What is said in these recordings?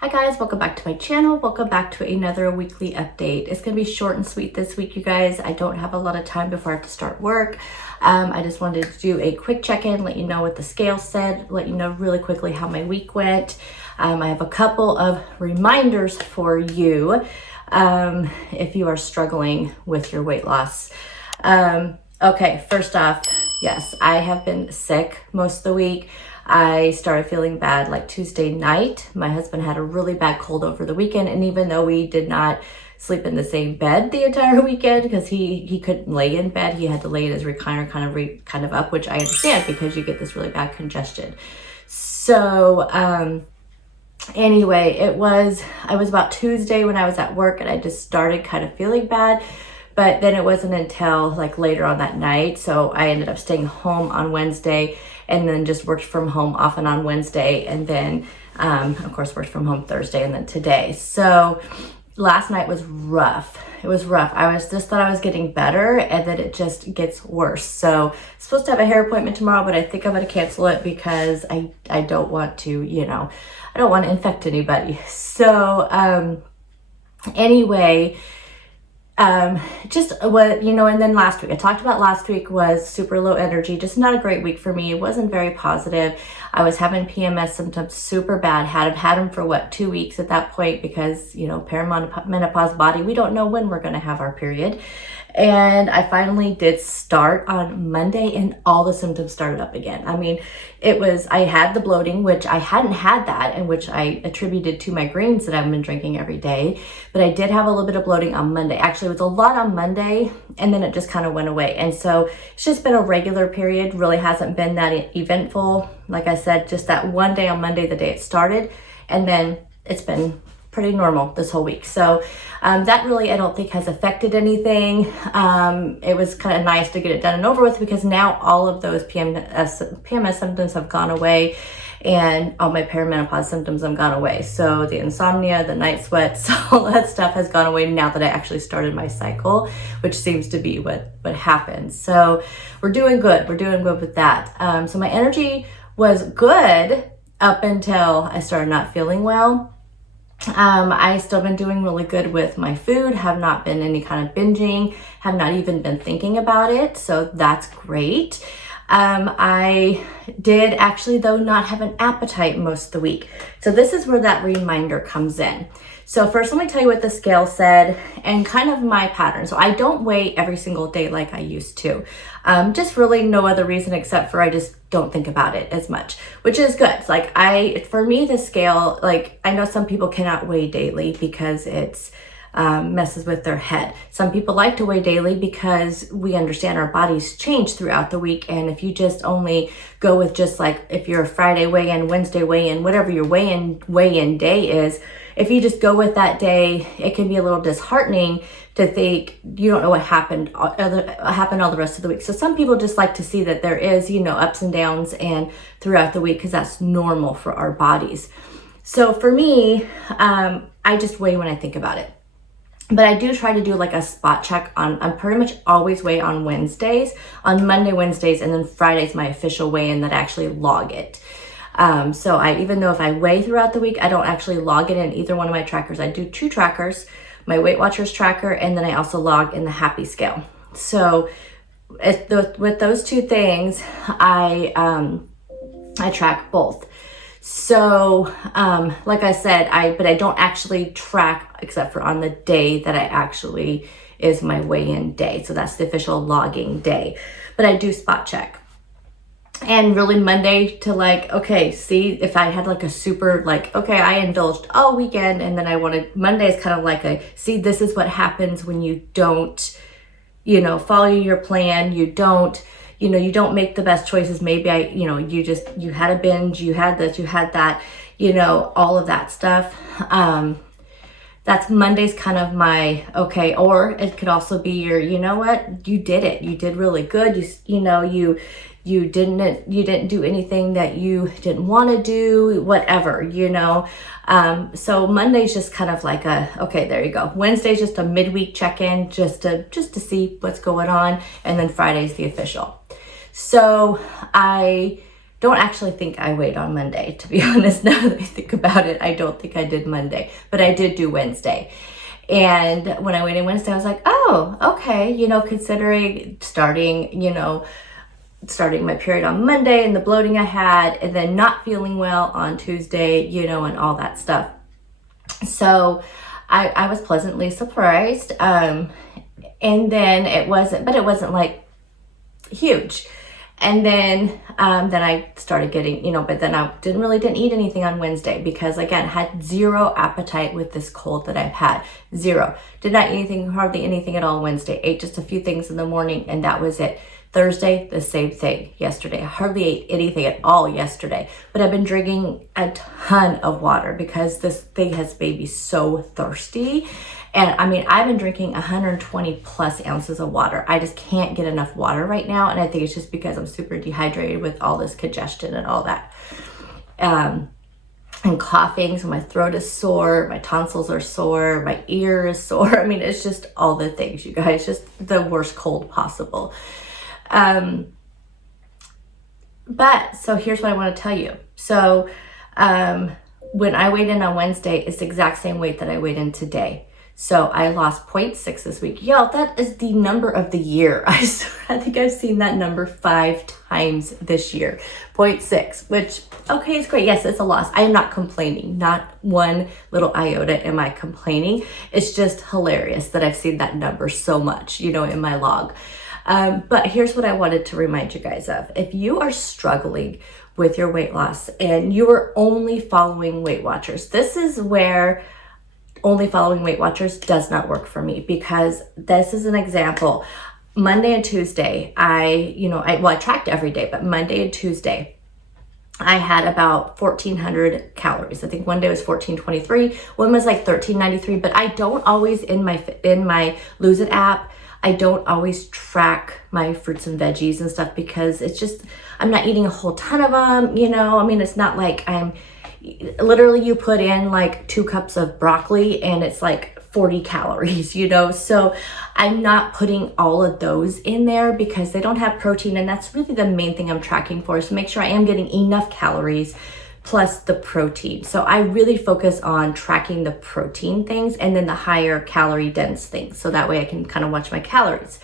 Hi guys, welcome back to my channel. Welcome back to another weekly update. It's going to be short and sweet this week, you guys. I don't have a lot of time before I have to start work. I just wanted to do a quick check-in, let you know what the scale said, let you know really quickly how my week went. I have a couple of reminders for you if you are struggling with your weight loss. Okay, first off, yes, I have been sick most of the week. I started feeling bad like Tuesday night. My husband had a really bad cold over the weekend, and even though we did not sleep in the same bed the entire weekend because he couldn't lay in bed, he had to lay in his recliner kind of up, which I understand because you get this really bad congestion. So anyway, I was about Tuesday when I was at work and I just started kind of feeling bad. But then it wasn't until like later on that night. So I ended up staying home on Wednesday and then just worked from home off and on Wednesday. And then, of course, worked from home Thursday and then today. So last night was rough. It was rough. I just thought I was getting better and then it just gets worse. So I'm supposed to have a hair appointment tomorrow, but I think I'm going to cancel it because I don't want to, I don't want to infect anybody. So anyway, just what, and then last week, I talked about last week was super low energy, just not a great week for me. It wasn't very positive. I was having PMS symptoms super bad, had them for 2 weeks at that point because, perimenopause body, we don't know when we're going to have our period. And I finally did start on Monday and all the symptoms started up again. I mean, I had the bloating, which I hadn't had that and which I attributed to my greens that I've been drinking every day. But I did have a little bit of bloating on Monday. Actually, it was a lot on Monday and then it just kind of went away. And so it's just been a regular period, really hasn't been that eventful. Like I said, just that one day on Monday, the day it started, and then it's been pretty normal this whole week. So that really, I don't think has affected anything. It was kind of nice to get it done and over with because now all of those PMS symptoms have gone away and all my perimenopause symptoms have gone away. So the insomnia, the night sweats, all that stuff has gone away now that I actually started my cycle, which seems to be what happens. So we're doing good. We're doing good with that. So my energy was good up until I started not feeling well. I still been doing really good with my food, have not been any kind of binging, have not even been thinking about it. So that's great. I did actually though not have an appetite most of the week. So this is where that reminder comes in. So first, let me tell you what the scale said and kind of my pattern. So I don't weigh every single day like I used to. Just really no other reason except for I just don't think about it as much, which is good. It's like for me, the scale, like I know some people cannot weigh daily because it's messes with their head. Some people like to weigh daily because we understand our bodies change throughout the week. And if you just only go with just like, if you're a Friday weigh-in, Wednesday weigh-in, whatever your weigh-in day is, if you just go with that day, it can be a little disheartening to think you don't know what happened all the rest of the week. So some people just like to see that there is, ups and downs and throughout the week because that's normal for our bodies. So for me, I just weigh when I think about it. But I do try to do like a spot check I pretty much always weigh on Wednesdays, on Monday, Wednesdays, and then Friday's my official weigh-in that I actually log it. So even though if I weigh throughout the week, I don't actually log it in either one of my trackers. I do 2 trackers, my Weight Watchers tracker, and then I also log in the Happy Scale. So with those 2 things, I track both. So, like I said, but I don't actually track except for on the day that I actually is my weigh-in day. So that's the official logging day, but I do spot check. And really Monday to see if I had like a super I indulged all weekend and then Monday is kind of this is what happens when you don't, follow your plan. You don't make the best choices. Maybe you had a binge, you had this, you had that, all of that stuff. That's Monday's kind of my, okay, or it could also be your, you did it. You did really good. You didn't do anything that you didn't want to do, whatever, So Monday's just kind of like okay, there you go. Wednesday's just a midweek check-in, just to see what's going on. And then Friday's the official. So I don't actually think I weighed on Monday, to be honest. Now that I think about it, I don't think I did Monday, but I did do Wednesday. And when I weighed in Wednesday, I was like, oh, okay, considering starting my period on Monday and the bloating I had, and then not feeling well on Tuesday, and all that stuff. So I was pleasantly surprised. And then it wasn't like huge. And then I started getting, but then I didn't eat anything on Wednesday because, again, had zero appetite with this cold that I've had. Zero. Did not eat hardly anything at all Wednesday. Ate just a few things in the morning, and that was it. Thursday, the same thing. Yesterday, I hardly ate anything at all yesterday, but I've been drinking a ton of water because this thing has made me so thirsty. And I mean, I've been drinking 120 plus ounces of water. I just can't get enough water right now. And I think it's just because I'm super dehydrated with all this congestion and all that. And coughing, so my throat is sore, my tonsils are sore, my ear is sore. I mean, it's just all the things, you guys, just the worst cold possible. But so here's what I want to tell you. So, when I weighed in on Wednesday, it's the exact same weight that I weighed in today. So I lost 0.6 this week. Y'all, that is the number of the year. I think I've seen that number 5 times this year. 0.6, which, okay, it's great. Yes, it's a loss. I am not complaining. Not one little iota am I complaining. It's just hilarious that I've seen that number so much, in my log. But here's what I wanted to remind you guys of. If you are struggling with your weight loss and you are only following Weight Watchers, this is where only following Weight Watchers does not work for me, because this is an example. Monday and Tuesday, I tracked every day, but Monday and Tuesday, I had about 1,400 calories. I think one day was 1,423, one was like 1,393, but I don't always, in my Lose It app, I don't always track my fruits and veggies and stuff because I'm not eating a whole ton of them, I mean, it's not like literally you put in like 2 cups of broccoli and it's like 40 calories, so I'm not putting all of those in there because they don't have protein, and that's really the main thing I'm tracking for, is to make sure I am getting enough calories plus the protein. So I really focus on tracking the protein things and then the higher calorie dense things, so that way I can kind of watch my calories.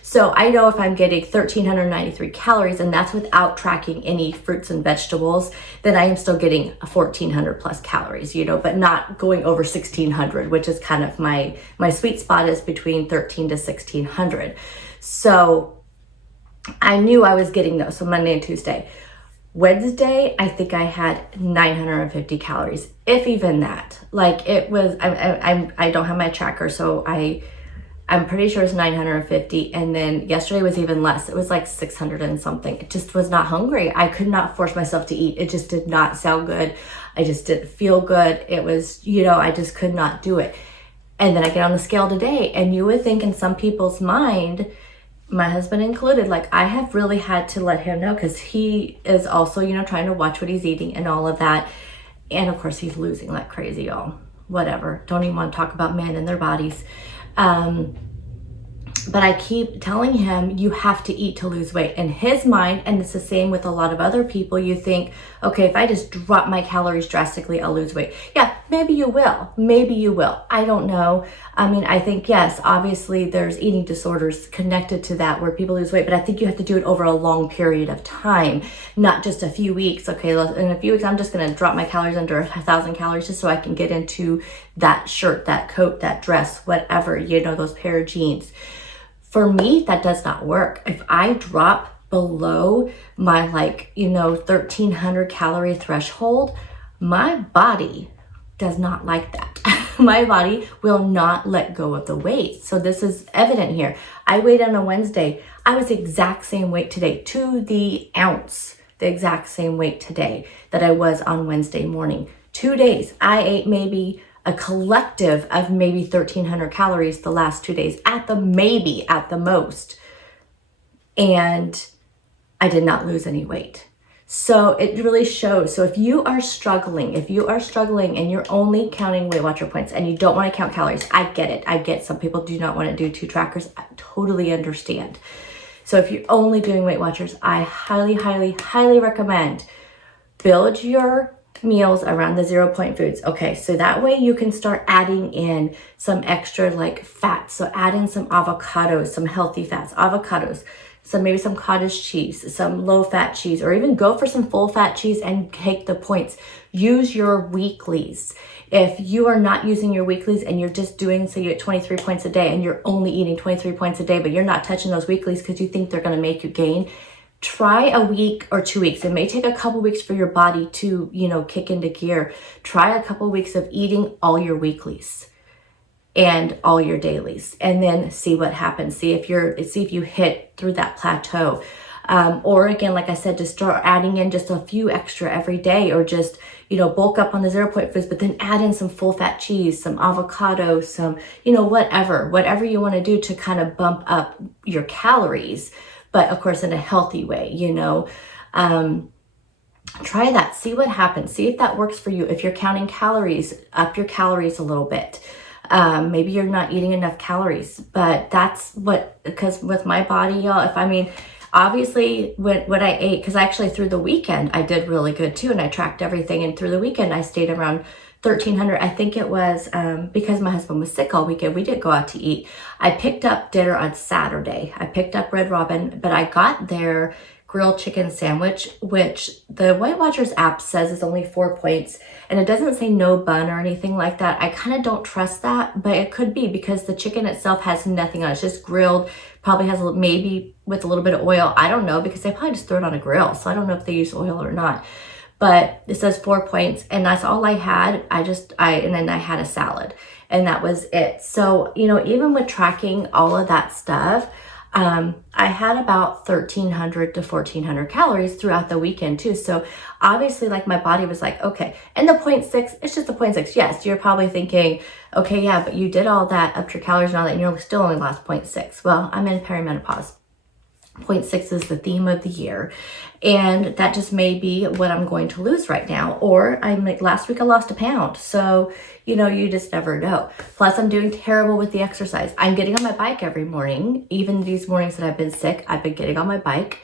So I know if I'm getting 1,393 calories, and that's without tracking any fruits and vegetables, then I am still getting 1,400 plus calories, but not going over 1,600, which is kind of my sweet spot, is between 1,300 to 1,600. So I knew I was getting those. So Monday and Tuesday. Wednesday, I think I had 950 calories, if even that. Like, it was, I don't have my tracker, so I'm pretty sure it's 950. And then yesterday was even less. It was like 600 and something. It just was not hungry. I could not force myself to eat. It just did not sound good. I just didn't feel good. It was, I just could not do it. And then I get on the scale today, and you would think in some people's mind, my husband included, like, I have really had to let him know, because he is also, trying to watch what he's eating and all of that. And of course he's losing like crazy, y'all. Whatever. Don't even want to talk about men and their bodies. But I keep telling him, you have to eat to lose weight. In his mind, and it's the same with a lot of other people, you think, okay, if I just drop my calories drastically, I'll lose weight. Yeah, maybe you will. Maybe you will. I don't know. I mean, I think, yes, obviously there's eating disorders connected to that where people lose weight, but I think you have to do it over a long period of time, not just a few weeks. Okay, in a few weeks, I'm just going to drop my calories under 1,000 calories just so I can get into that shirt, that coat, that dress, whatever, those pair of jeans. For me, that does not work. If I drop below my 1,300 calorie threshold, my body does not like that. My body will not let go of the weight. So this is evident here. I weighed on a Wednesday. I was the exact same weight today, to the ounce, the exact same weight today that I was on Wednesday morning. 2 days. I ate maybe a collective of maybe 1,300 calories the last 2 days, at the most. And I did not lose any weight. So it really shows. So if you are struggling and you're only counting Weight Watcher points and you don't want to count calories, I get it. I get some people do not want to do 2 trackers. I totally understand. So if you're only doing Weight Watchers, I highly, highly, highly recommend build your meals around the 0 point foods. Okay, so that way you can start adding in some extra like fats. So add in some avocados, some healthy fats, avocados, maybe some cottage cheese, some low fat cheese, or even go for some full fat cheese and take the points. Use your weeklies. If you are not using your weeklies and you're just doing, say you get 23 points a day and you're only eating 23 points a day, but you're not touching those weeklies because you think they're going to make you gain, try a week or 2 weeks. It may take a couple weeks for your body to, kick into gear. Try a couple weeks of eating all your weeklies and all your dailies, and then see what happens. See if you hit through that plateau. Or again, like I said, just start adding in just a few extra every day, or just, bulk up on the 0 point foods, but then add in some full fat cheese, some avocado, some, whatever you want to do to kind of bump up your calories, but of course in a healthy way, try that, see what happens, see if that works for you. If you're counting calories, up your calories a little bit. Maybe you're not eating enough calories, but because with my body, y'all, obviously what I ate, because actually through the weekend, I did really good too. And I tracked everything. And through the weekend, I stayed around 1,300. I think it was because my husband was sick all weekend. We didn't go out to eat. I picked up dinner on Saturday. I picked up Red Robin, but I got their grilled chicken sandwich, which the Weight Watchers app says is only 4 points, and it doesn't say no bun or anything like that. I kind of don't trust that, but it could be because the chicken itself has nothing on it. It's just grilled, probably has maybe with a little bit of oil. I don't know, because they probably just throw it on a grill, so I don't know if they use oil or not. But it says 4 points, and that's all I had. And then I had a salad, and that was it. So, even with tracking all of that stuff, I had about 1,300 to 1,400 calories throughout the weekend too. So obviously, like, my body was like, okay. And the 0.6, it's just a 0.6. Yes, you're probably thinking, okay, yeah, but you did all that, upped your calories and all that, and you're still only lost 0.6. Well, I'm in perimenopause. 0.6 is the theme of the year, and that just may be what I'm going to lose right now. Or last week I lost a pound, so you just never know. Plus, I'm doing terrible with the exercise. I'm getting on my bike every morning. Even these mornings that I've been sick, I've been getting on my bike,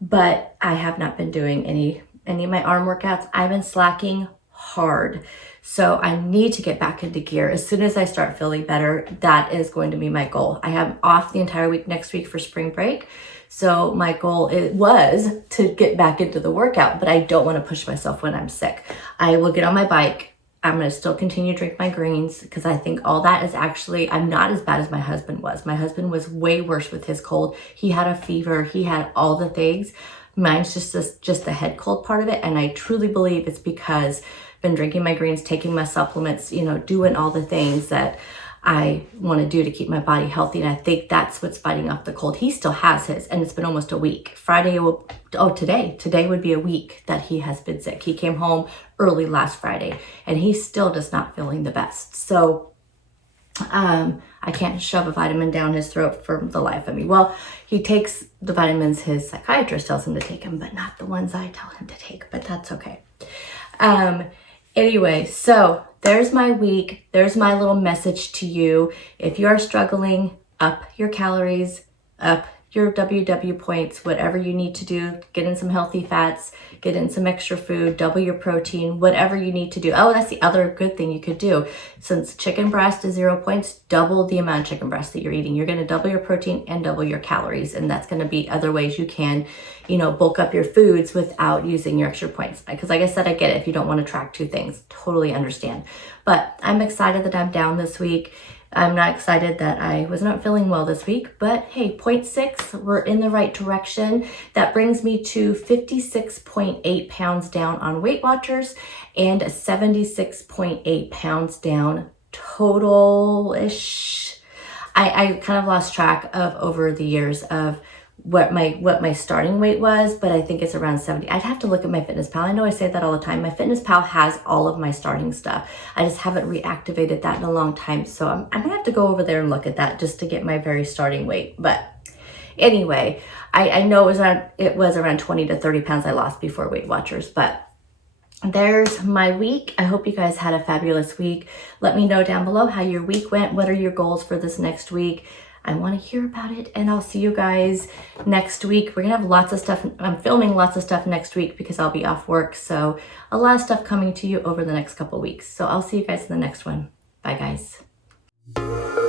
but I have not been doing any of my arm workouts. I've been slacking hard. So I need to get back into gear. As soon as I start feeling better, that is going to be my goal. I am off the entire week next week for spring break. So my goal was to get back into the workout, but I don't want to push myself when I'm sick. I will get on my bike. I'm going to still continue to drink my greens, because I think all that is actually, I'm not as bad as my husband was. My husband was way worse with his cold. He had a fever. He had all the things. Mine's just the head cold part of it. And I truly believe it's because I've been drinking my greens, taking my supplements, doing all the things that I want to do to keep my body healthy. And I think that's what's fighting off the cold. He still has his, and it's been almost a week. Today would be a week that he has been sick. He came home early last Friday, and he's still just not feeling the best. So I can't shove a vitamin down his throat for the life of me. Well, he takes the vitamins his psychiatrist tells him to take him, but not the ones I tell him to take, but that's okay. Anyway, so there's my week. There's my little message to you. If you are struggling, up your calories, up your WW points, whatever you need to do, get in some healthy fats, get in some extra food, double your protein, whatever you need to do. Oh, that's the other good thing you could do. Since chicken breast is 0 points, double the amount of chicken breast that you're eating. You're going to double your protein and double your calories. And that's going to be other ways you can, bulk up your foods without using your extra points. Because like I said, I get it. If you don't want to track two things, totally understand. But I'm excited that I'm down this week. I'm not excited that I was not feeling well this week, but hey, 0.6, we're in the right direction. That brings me to 56.8 pounds down on Weight Watchers and 76.8 pounds down total-ish. I kind of lost track of over the years of what my starting weight was, but I think it's around 70. I'd have to look at my FitnessPal. I know I say that all the time. My FitnessPal has all of my starting stuff. I just haven't reactivated that in a long time. So I'm gonna have to go over there and look at that just to get my very starting weight. But anyway, I know it was around 20 to 30 pounds I lost before Weight Watchers, but there's my week. I hope you guys had a fabulous week. Let me know down below how your week went. What are your goals for this next week? I want to hear about it, and I'll see you guys next week. We're gonna have lots of stuff. I'm filming lots of stuff next week because I'll be off work, so a lot of stuff coming to you over the next couple weeks. So I'll see you guys in the next one. Bye, guys.